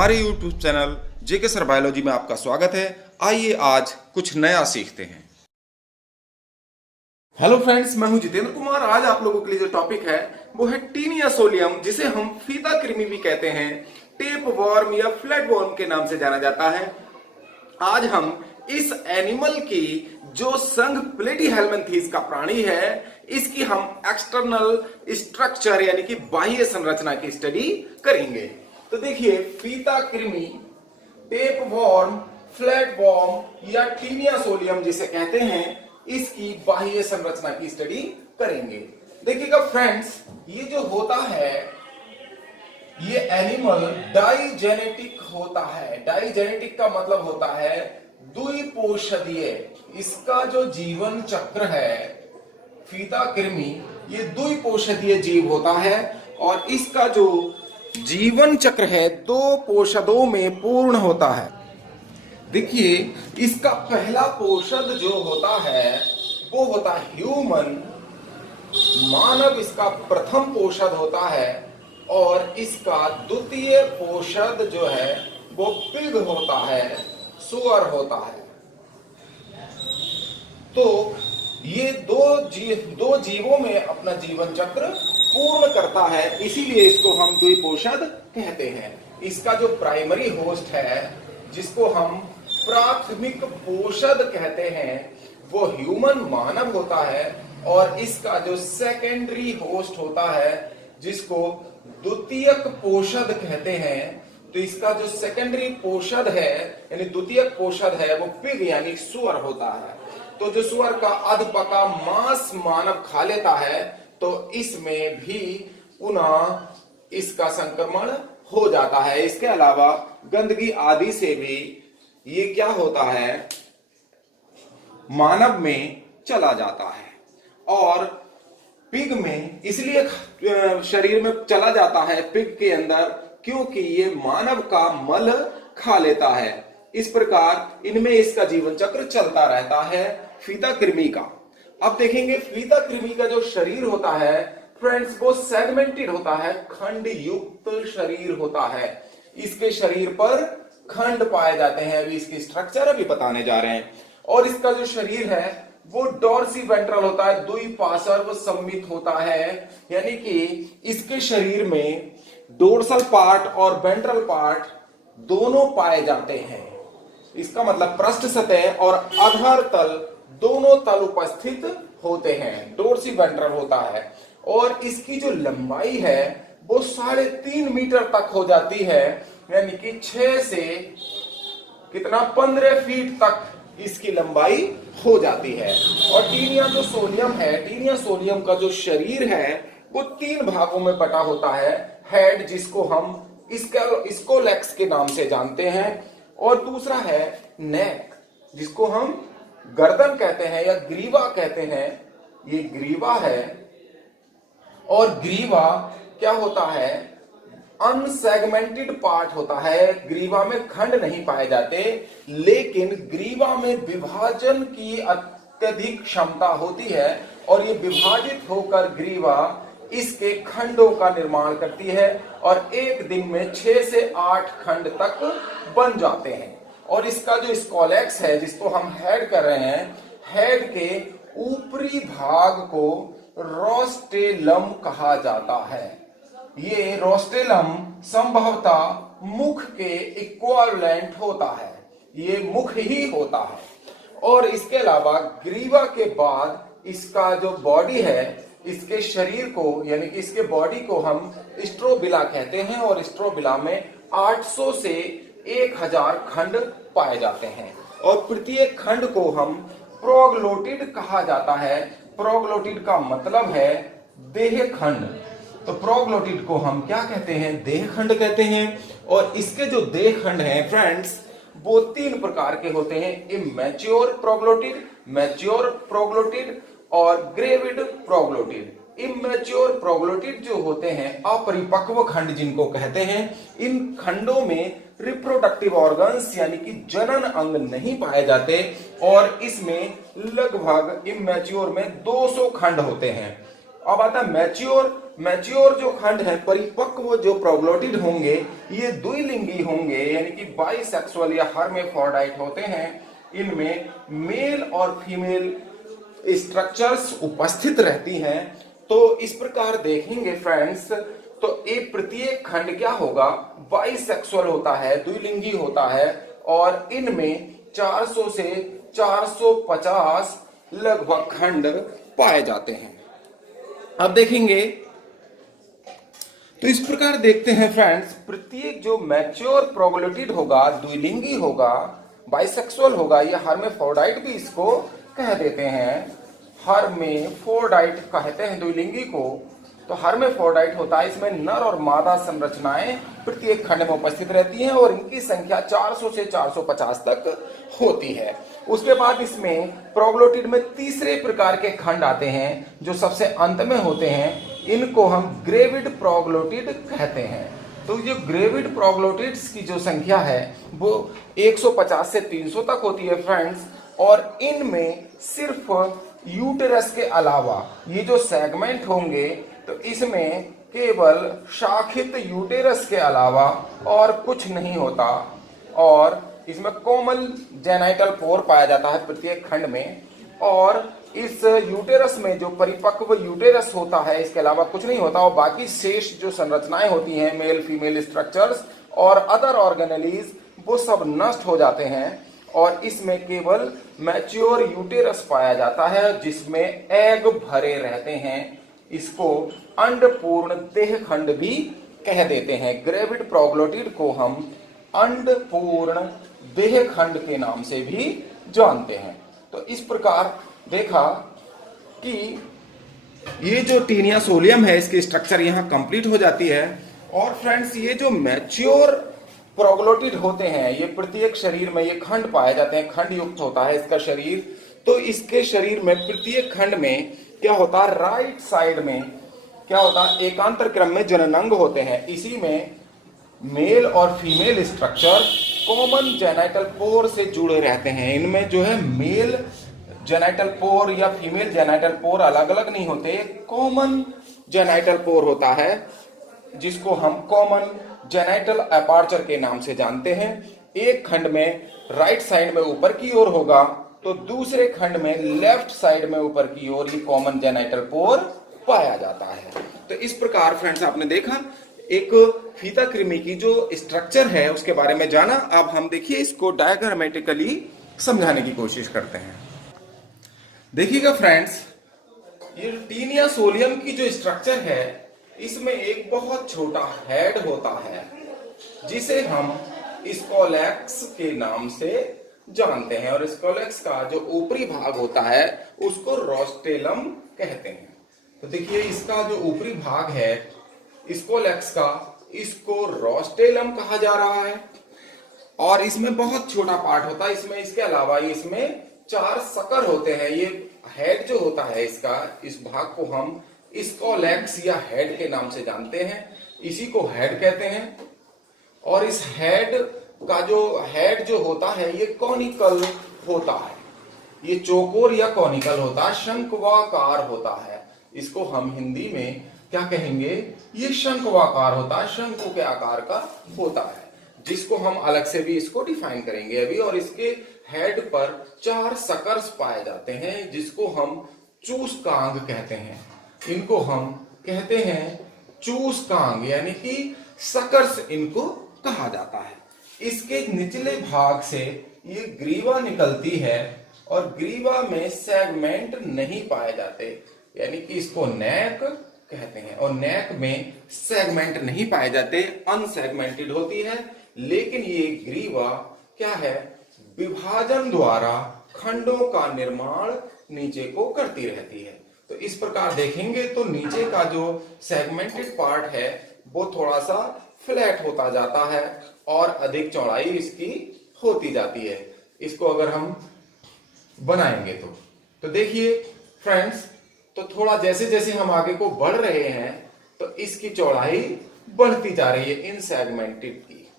हमारे YouTube channel जेके sir biology में आपका स्वागत है। आइए आज कुछ नया सीखते हैं। हेलो फ्रेंड्स, मैं हूं जितेंद्र कुमार। आज आप लोगों के लिए जो टॉपिक है वो है टीनिया सोलियम, जिसे हम फीता कृमि भी कहते हैं, टेप वॉर्म या फ्लैट वॉर्म के नाम से जाना जाता है। आज हम इस एनिमल की जो संघ प्लेटीहेल्मिन्थीज का प्राणी है, इसकी हम एक्सटर्नल स्ट्रक्चर यानी कि बाह्य संरचना की स्टडी करेंगे। तो देखिए, फीता कृमि, टेप वॉर्म, फ्लैट वॉर्म या टीनिया सोलियम जिसे कहते हैं, इसकी बाह्य संरचना की स्टडी करेंगे। देखिएगा फ्रेंड्स, ये जो होता है ये एनिमल डाइजेनेटिक होता है। डाइजेनेटिक का मतलब होता है द्विपोषदीय। इसका जो जीवन चक्र है फीता कृमि, ये द्विपोषदीय जीव होता है और इसका जो जीवन चक्र है दो पोषदों में पूर्ण होता है। देखिए, इसका पहला पोषद जो होता है वो होता है ह्यूमन, मानव इसका प्रथम पोषद होता है, और इसका द्वितीय पोषद जो है वो पिग होता है, सुअर होता है। तो ये दो जीवों में अपना जीवन चक्र पूर्ण करता है, इसीलिए इसको हम द्विपोषद कहते हैं। इसका जो प्राइमरी होस्ट है, जिसको हम प्राथमिक पोषद कहते हैं, वो ह्यूमन मानव होता है, और इसका जो सेकेंडरी होस्ट होता है, जिसको द्वितीयक पोषद कहते हैं, तो इसका जो सेकेंडरी पोषद है यानी द्वितीयक पोषद है वो पिग यानी सुअर होता है। तो जो सुअर का अधपका मांस मानव खा लेता है, तो इसमें भी पुनः इसका संक्रमण हो जाता है। इसके अलावा गंदगी आदि से भी ये क्या होता है, मानव में चला जाता है। और पिग में इसलिए शरीर में चला जाता है, पिग के अंदर, क्योंकि ये मानव का मल खा लेता है। इस प्रकार इनमें इसका जीवन चक्र चलता रहता है फीता कृमि का। अब देखेंगे फीता कृमि का जो शरीर होता है फ्रेंड्स, वो सेगमेंटेड होता है, खंड युक्त शरीर होता है। इसके शरीर पर खंड पाए जाते हैं, अभी इसकी स्ट्रक्चर अभी बताने जा रहे हैं। और इसका जो शरीर है वो डॉर्सी वेंट्रल होता है, द्विपार्श्व सम्मित होता है, यानी कि इसके शरीर में डोर्सल पार्ट और वेंट्रल पार्ट दोनों पाए जाते हैं। इसका मतलब पृष्ठ सतह और अधर तल दोनों तल उपस्थित होते हैं, डोर्सी वेंट्रल होता है। और इसकी जो लंबाई है वो 3.5 मीटर तक हो जाती है, यानी कि 6 से 15 फीट तक इसकी लंबाई हो जाती है। और टीनिया जो सोलियम है, टीनिया सोलियम का जो शरीर है वो 3 भागों में बटा होता है। हेड, जिसको हम स्कोलेक्स के नाम से जानते हैं, और दूसरा है नेक, जिसको हम गर्दन कहते हैं या ग्रीवा कहते हैं। ये ग्रीवा है, और ग्रीवा क्या होता है, अनसेगमेंटेड पार्ट होता है। ग्रीवा में खंड नहीं पाए जाते, लेकिन ग्रीवा में विभाजन की अत्यधिक क्षमता होती है, और ये विभाजित होकर ग्रीवा इसके खंडों का निर्माण करती है, और एक दिन में 6 से 8 खंड तक बन जाते हैं। और इसका जो स्कोलेक्स है, जिसको हम हेड कर रहे हैं, हेड के ऊपरी भाग को रोस्टेलम कहा जाता है। ये रोस्टेलम संभवतः मुख के इक्विवेलेंट होता है, ये मुख ही होता है। और इसके अलावा ग्रीवा के बाद इसका जो बॉडी है, इसके शरीर को यानी कि इसके बॉडी को हम स्ट्रोबिला कहते हैं, और स्ट्रोबिला में 800 से 1000 खंड पाए जाते हैं। और प्रत्येक खंड को हम प्रोग्लोटिड कहा जाता है। प्रोग्लोटिड का मतलब है देह खंड। तो प्रोग्लोटिड को हम क्या कहते हैं, देह खंड कहते हैं। और इसके जो देह खंड हैं फ्रेंड्स, वो 3 प्रकार के होते हैं, इमैच्योर प्रोग्लोटिड, मैच्योर प्रोग्लोटिड और ग्रेविड प्रोग्लोटिड। इमैच्योर प्रोग्लोटिड जो होते हैं, अपरिपक्व खंड जिनको कहते हैं, इन खंडों में रिप्रोडक्टिव ऑर्गन्स यानी कि जनन अंग नहीं पाए जाते, और इसमें लगभग इमैच्योर में 200 खंड होते हैं। अब आता है मैच्योर। मैच्योर जो खंड है, परिपक्व जो प्रोग्लोटिड होंगे, ये द्विलिंगी होंगे, यानी कि बाइसेक्सुअल या हर्मेफ्रोडाइट होते हैं। इनमें मेल और फीमेल स्ट्रक्चर्स उपस्थित रहती हैं। तो इस प्रकार देखेंगे फ्रेंड्स, तो ये प्रत्येक खंड क्या होगा, बाइसेक्सुअल होता है, द्विलिंगी होता है, और इनमें 400 से 450 लगभग खंड पाए जाते हैं। अब देखेंगे तो इस प्रकार देखते हैं फ्रेंड्स, प्रत्येक जो मैच्योर प्रोग्लोटिड होगा, द्विलिंगी होगा, बाइसेक्सुअल होगा, या हर्मेफ्रोडाइट भी इसको कह देते हैं, हर्मेफ्रोडाइट कहते हैं द्विलिंगी को। तो हर्मेफ्रोडाइट होता है, इसमें नर और मादा संरचनाएं प्रत्येक खंड में उपस्थित रहती हैं और इनकी संख्या 400 से 450 तक होती है। उसके बाद इसमें प्रोग्लोटिड में तीसरे प्रकार के खंड आते हैं जो सबसे अंत में होते हैं, इनको हम ग्रेविड प्रोग्लोटिड कहते हैं। तो ये ग्रेविड प्रोग्लोटिड्स की जो संख्या है वो 150 से 300 तक होती है फ्रेंड्स, और इनमें सिर्फ यूटेरस के अलावा ये जो सेगमेंट होंगे, तो इसमें केवल शाखित यूटेरस के अलावा और कुछ नहीं होता, और इसमें कोमल जेनाइटल पोर पाया जाता है प्रत्येक खंड में, और इस यूटेरस में जो परिपक्व यूटेरस होता है इसके अलावा कुछ नहीं होता, और बाकी शेष जो संरचनाएं होती हैं, मेल फीमेल स्ट्रक्चर्स और अदर ऑर्गेनेलीज, वो सब नष्ट हो जाते हैं, और इसमें केवल मैच्योर यूटेरस पाया जाता है जिसमें एग भरे रहते हैं। इसको अंडपूर्ण देह खंड भी कह देते हैं। ग्रेविड प्रोग्लोटिड को हम अंडपूर्ण देह खंड के नाम से भी जानते हैं। तो इस प्रकार देखा कि ये जो टीनिया सोलियम है, इसकी स्ट्रक्चर यहां कंप्लीट हो जाती है। और फ्रेंड्स, ये जो मैच्योर प्रोग्लोटिड होते हैं, ये प्रत्येक शरीर में ये खंड पाए जाते हैं, खंड युक्त होता है इसका शरीर। तो इसके शरीर में प्रत्येक खंड में क्या होता है, राइट साइड में क्या होता है, एकांतर क्रम में जननांग होते हैं। इसी में मेल और फीमेल स्ट्रक्चर कॉमन जेनाइटल पोर से जुड़े रहते हैं। इनमें जो है मेल जेनाइटल पोर या फीमेल जेनाइटल पोर अलग अलग नहीं होते, कॉमन जेनाइटल पोर होता है जिसको हम कॉमन जेनाइटल अपार्चर के नाम से जानते हैं। एक खंड में राइट साइड में ऊपर की ओर होगा, तो दूसरे खंड में लेफ्ट साइड में ऊपर की ओर ये कॉमन जेनाइटल पोर पाया जाता है। तो इस प्रकार फ्रेंड्स आपने देखा, एक फीता कृमि की जो स्ट्रक्चर है उसके बारे में जाना। अब हम देखिए इसको डायग्रामेटिकली समझाने की कोशिश करते हैं। देखिएगा फ्रेंड्स, ये टीनिया सोलियम की जो स्ट्रक्चर है, इसमें एक बहुत छोटा हेड होता है जिसे हम स्कोलेक्स के नाम से जानते हैं, और स्कोलेक्स का जो ऊपरी भाग होता है उसको रोस्टेलम कहते हैं। तो देखिए इसका जो ऊपरी भाग है स्कोलेक्स का, इसको रोस्टेलम कहा जा रहा है, और इसमें बहुत छोटा पार्ट होता है। इसमें इसके अलावा इसमें 4 सकर होते हैं। ये हेड जो होता है इसका, इस भाग को हम स्कोलेक्स या हेड के नाम से जानते हैं, इसी को हेड कहते हैं। और इस हेड का जो हेड जो होता है ये कॉनिकल होता है, ये चौकोर या कॉनिकल होता है, शंक्वाकार होता है। इसको हम हिंदी में क्या कहेंगे, ये शंक्वाकार होता है, शंकु के आकार का होता है, जिसको हम अलग से भी इसको डिफाइन करेंगे अभी। और इसके हेड पर 4 सकर्स पाए जाते हैं जिसको हम चूसकांग कहते हैं। इनको हम कहते हैं चूसकांग, यानी कि सकर्स इनको कहा जाता है। इसके निचले भाग से ये ग्रीवा निकलती है, और ग्रीवा में सेगमेंट नहीं पाए जाते, यानी कि इसको नेक कहते हैं, और नेक में सेगमेंट नहीं पाए जाते, अनसेगमेंटेड होती है। लेकिन ये ग्रीवा क्या है, विभाजन द्वारा खंडों का निर्माण नीचे को करती रहती है। तो इस प्रकार देखेंगे तो नीचे का जो सेगमेंटेड पार्ट है वो थोड़ा सा फ्लैट होता जाता है और अधिक चौड़ाई इसकी होती जाती है। इसको अगर हम बनाएंगे तो देखिए फ्रेंड्स, तो थोड़ा जैसे जैसे हम आगे को बढ़ रहे हैं तो इसकी चौड़ाई बढ़ती जा रही है।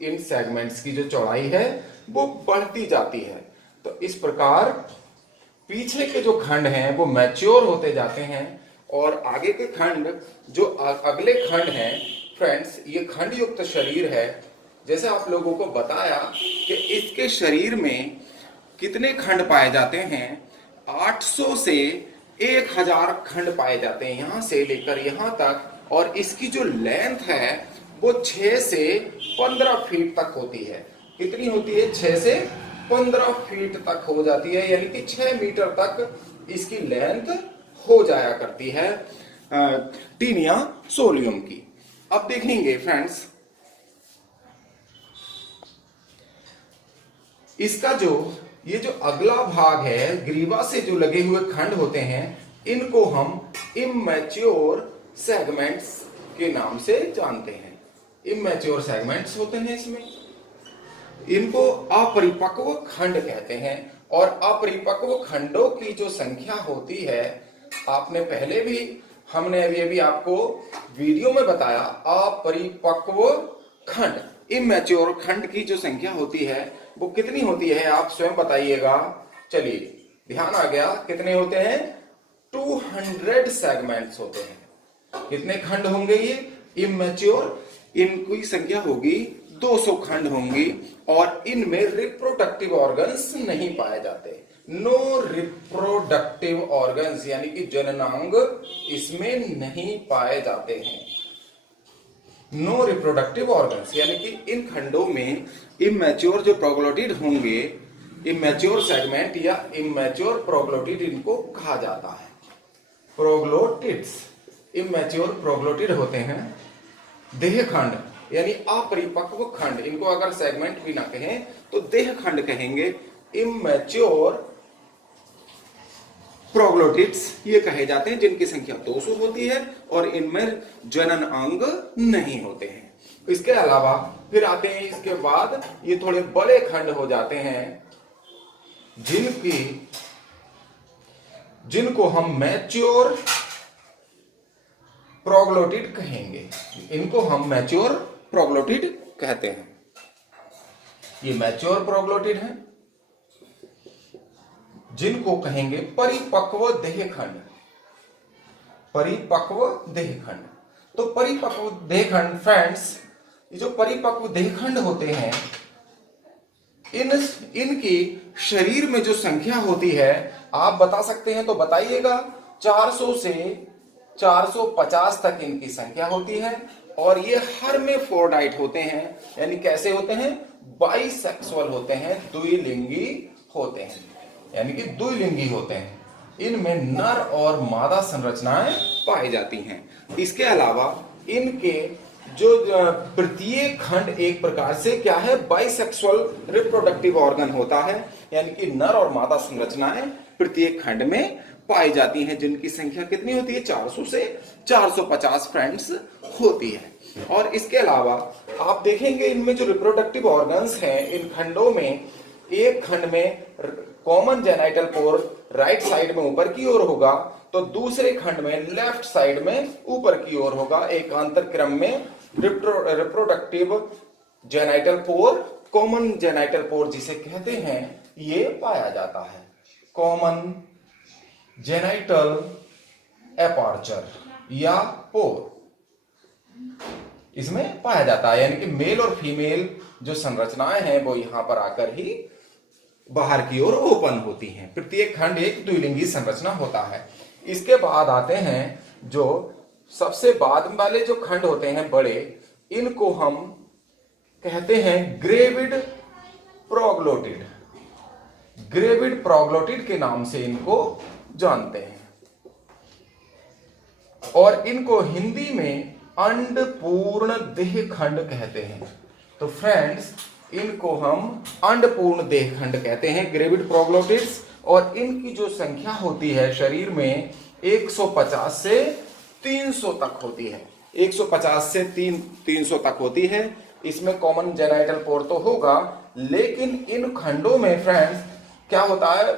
इन सेगमेंट्स की जो चौड़ाई है वो बढ़ती जाती है। तो इस प्रकार पीछे के जो खंड हैं वो मैच्योर होते जाते हैं, और आगे के खंड जो अगले खंड हैं फ्रेंड्स, ये खंड युक्त शरीर है। जैसे आप लोगों को बताया कि इसके शरीर में कितने खंड पाए जाते हैं, 800 से 1000 खंड पाए जाते हैं यहां से लेकर यहां तक। और इसकी जो लेंथ है वो 6 से 15 फीट तक होती है। कितनी होती है? 6 से 15 फीट तक हो जाती है, यानी कि 6 मीटर तक इसकी लेंथ हो जाया करती है टीनिया सोलियम की। अब देखेंगे फ्रेंड्स, इसका ये जो अगला भाग है, ग्रीवा से जो लगे हुए खंड होते हैं, इनको हम इमैच्योर सेगमेंट्स के नाम से जानते हैं। इमैच्योर सेगमेंट्स होते हैं इसमें, इनको अपरिपक्व खंड कहते हैं। और अपरिपक्व खंडों की जो संख्या होती है, आपने पहले भी, हमने अभी आपको वीडियो में बताया, अपरिपक्व खंड, इमैच्योर खंड की जो संख्या होती है वो कितनी होती है, आप स्वयं बताइएगा। चलिए, ध्यान आ गया, कितने होते हैं? 200 सेगमेंट्स होते हैं। कितने खंड होंगे ये इमैच्योर? इनकी संख्या होगी 200 खंड होंगी। और इनमें रिप्रोडक्टिव ऑर्गन्स नहीं पाए जाते। नो रिप्रोडक्टिव ऑर्गन्स, यानी कि जननांग इसमें नहीं पाए जाते हैं। नो रिप्रोडक्टिव ऑर्गन्स, यानी कि इन खंडों में इमैच्योर जो प्रोग्लोटिड होंगे, इमैच्योर सेगमेंट या इमैच्योर प्रोग्लोटिड इनको कहा जाता है। प्रोग्लोटिड्स, इमैच्योर प्रोग्लोटिड होते हैं। देह खंड यानी अपरिपक्व खंड, इनको अगर सेगमेंट भी ना कहें तो देह खंड कहेंगे। इमैच्योर प्रोग्लोटिड्स ये कहे जाते हैं जिनकी संख्या 200 होती है और इनमें जनन अंग नहीं होते हैं। इसके अलावा फिर आते हैं, इसके बाद ये थोड़े बड़े खंड हो जाते हैं जिनको हम मैच्योर प्रोग्लोटिड कहेंगे। इनको हम मैच्योर प्रोग्लोटिड कहते हैं। ये मैच्योर प्रोग्लोटिड हैं, जिनको कहेंगे परिपक्व देहखंड। परिपक्व देहखंड, तो परिपक्व देहखंड फ्रेंड्स, ये जो परिपक्व देहखंड होते हैं, इनकी शरीर में जो संख्या होती है, आप बता सकते हैं तो बताइएगा। 400 से 450 तक इनकी संख्या होती है। और ये हर्मेफ्रोडाइट होते हैं, यानी कैसे होते हैं? बाइसेक्सुअल होते हैं, द्विलिंगी होते हैं, यानी कि द्विलिंगी होते हैं। इनमें नर और मादा संरचनाएं पाई जाती हैं। इसके अलावा इनके जो प्रत्येक खंड एक प्रकार से क्या है? बाइसेक्सुअल रिप्रोडक्टिव ऑर्गन होता है, यानी कि नर और मादा संरचनाएं प्रत्येक खंड में पाई जाती हैं, जिनकी संख्या कितनी होती है? 400 से 450 फ्रेंड्स होती है। और इसके अलावा आप देखेंगे इनमें जो रिप्रोडक्टिव ऑर्गन्स हैं, इन खंडों में एक खंड में कॉमन जेनाइटल पोर राइट साइड में ऊपर की ओर होगा, तो दूसरे खंड में लेफ्ट साइड में ऊपर की ओर होगा। एकांतर क्रम में रिप्रोडक्टिव जेनाइटल पोर, कॉमन जेनाइटल पोर जिसे कहते हैं, ये पाया जाता है। कॉमन जेनाइटल एपर्चर या पोर इसमें पाया जाता है, यानी कि मेल और फीमेल जो संरचनाएं हैं वो यहां पर आकर ही बाहर की ओर ओपन होती हैं। प्रत्येक खंड एक द्विलिंगी संरचना होता है। इसके बाद आते हैं जो सबसे बाद वाले जो खंड होते हैं बड़े, इनको हम कहते हैं ग्रेविड प्रोग्लोटिड। ग्रेविड प्रोग्लोटिड के नाम से इनको जानते हैं। और इनको हिंदी में अंडपूर्ण देह खंड कहते हैं। तो फ्रेंड्स, इनको हम अंडपूर्ण देह खंड कहते हैं, ग्रेविड प्रोग्लोटिड्स। और इनकी जो संख्या होती है शरीर में 150 से 300 तक होती है। 150 से 300 तक होती है। इसमें कॉमन जेनाइटल पोर तो होगा, लेकिन इन खंडों में फ्रेंड्स क्या होता है?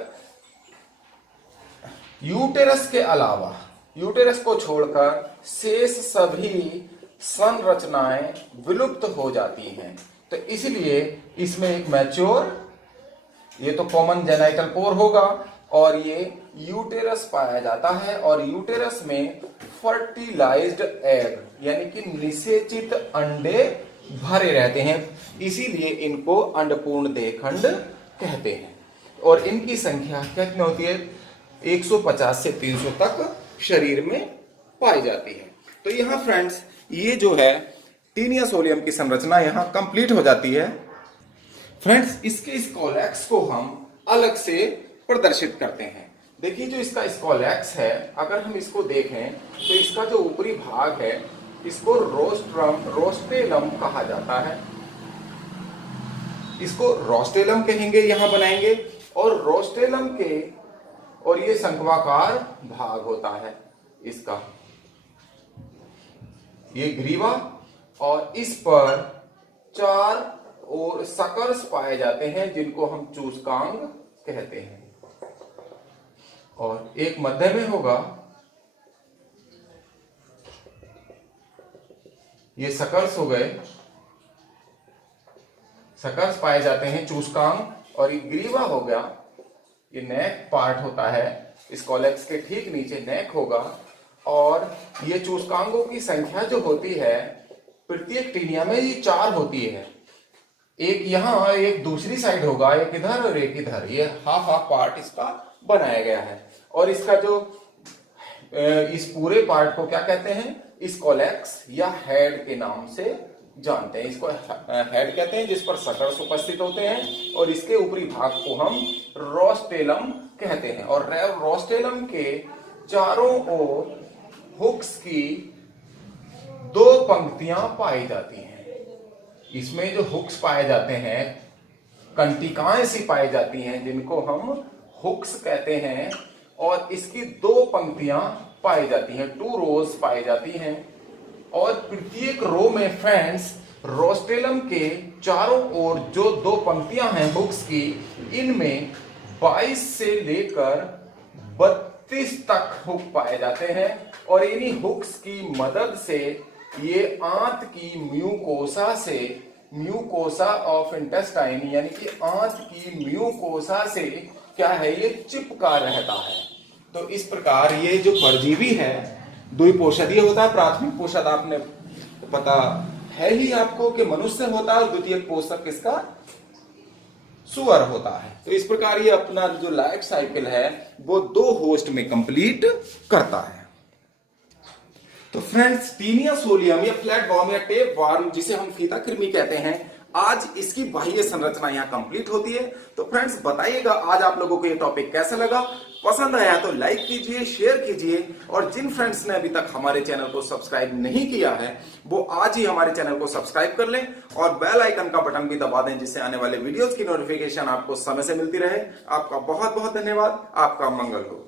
यूटेरस के अलावा, यूटेरस को छोड़कर शेष सभी संरचनाएं विलुप्त हो जाती हैं। तो इसलिए इसमें एक मैच्योर, ये तो कॉमन जेनाइटल पोर होगा, और ये यूटेरस पाया जाता है और यूटेरस में फर्टिलाइज्ड एग यानी कि निषेचित अंडे भरे रहते हैं, इसीलिए इनको अंडपूर्ण देहखंड कहते हैं। और इनकी संख्या कितनी होती है? 150 से 300 तक शरीर में पाई जाती है। तो यहाँ फ्रेंड्स ये जो है टीनिया सोलियम की संरचना यहाँ कंप्लीट हो जाती है। फ्रेंड्स इसके स्कॉलेक्स को हम अलग से प्रदर्शित करते हैं। देखिए जो इसका स्कॉलेक्स है, अगर हम इसको देखें तो इसका जो ऊपरी भाग है इसको रोस्टेलम कहा जाता है। इसको रोस्टेलम कहेंगे, यहां बनाएंगे। और रोस्टेलम के और ये शंक्वाकार भाग होता है इसका, ये ग्रीवा, और इस पर 4 और सकर्स पाए जाते हैं जिनको हम चूसकांग कहते हैं। और एक मध्य में होगा, ये सकर्स हो गए, सकर्स पाए जाते हैं चूसकांग। और ये ग्रीवा हो गया, ये नेक पार्ट होता है, स्कॉलेक्स के ठीक नीचे नेक होगा। और ये चूसकांगों की संख्या जो होती है प्रत्येक टीनिया में ये 4 होती है। एक यहां, एक दूसरी साइड होगा, एक इधर और एक इधर, ये हाफ पार्ट इसका बनाया गया है। और इसका जो इस पूरे पार्ट को क्या कहते हैं? स्कॉलेक्स या हेड के नाम से जानते हैं। इसको हेड कहते हैं जिस पर सकर्स उपस्थित होते हैं, और इसके ऊपरी भाग को हम रोस्टेलम कहते हैं। और रोस्टेलम के चारों ओर हुक्स की 2 पंक्तियां पाई जाती हैं। इसमें जो हुक्स पाए जाते हैं, कंटिकाएं सी पाई जाती हैं जिनको हम हुक्स कहते हैं, और इसकी 2 पंक्तियां पाई जाती हैं, 2 रोज पाई जाती हैं। और प्रत्येक रो में फ्रेंड्स रोस्टेलम के चारों ओर जो 2 पंक्तियां हैं हुक्स की, इनमें 22 से लेकर 32 तक हुक पाए जाते हैं। और इन्हीं हुक्स की मदद से ये आंत की म्यूकोसा ऑफ इंटेस्टाइन यानी कि आंत की म्यूकोसा से क्या है, ये चिपका रहता है। तो इस प्रकार ये जो परजीवी है द्विपोषदीय होता है। प्राथमिक पोषक आपने पता है ही आपको कि मनुष्य होता है, और द्वितीयक पोषक किसका? सुअर होता है। तो इस प्रकार ये अपना जो लाइफ साइकिल है वो 2 होस्ट में कंप्लीट करता है। तो फ्रेंड्स टीनिया सोलियम या फ्लैट वर्म या टेप वर्म, जिसे हम फीता कृमि कहते हैं, आज इसकी बाह्य संरचना यहां कंप्लीट होती है। तो फ्रेंड्स बताइएगा आज आप लोगों को ये टॉपिक कैसा लगा। पसंद आया तो लाइक कीजिए, शेयर कीजिए, और जिन फ्रेंड्स ने अभी तक हमारे चैनल को सब्सक्राइब नहीं किया है वो आज ही हमारे चैनल को सब्सक्राइब कर लें और बेल आइकन का बटन भी दबा दें, जिससे आने वाले वीडियोस की नोटिफिकेशन आपको समय से मिलती रहे। आपका बहुत बहुत धन्यवाद। आपका मंगल हो।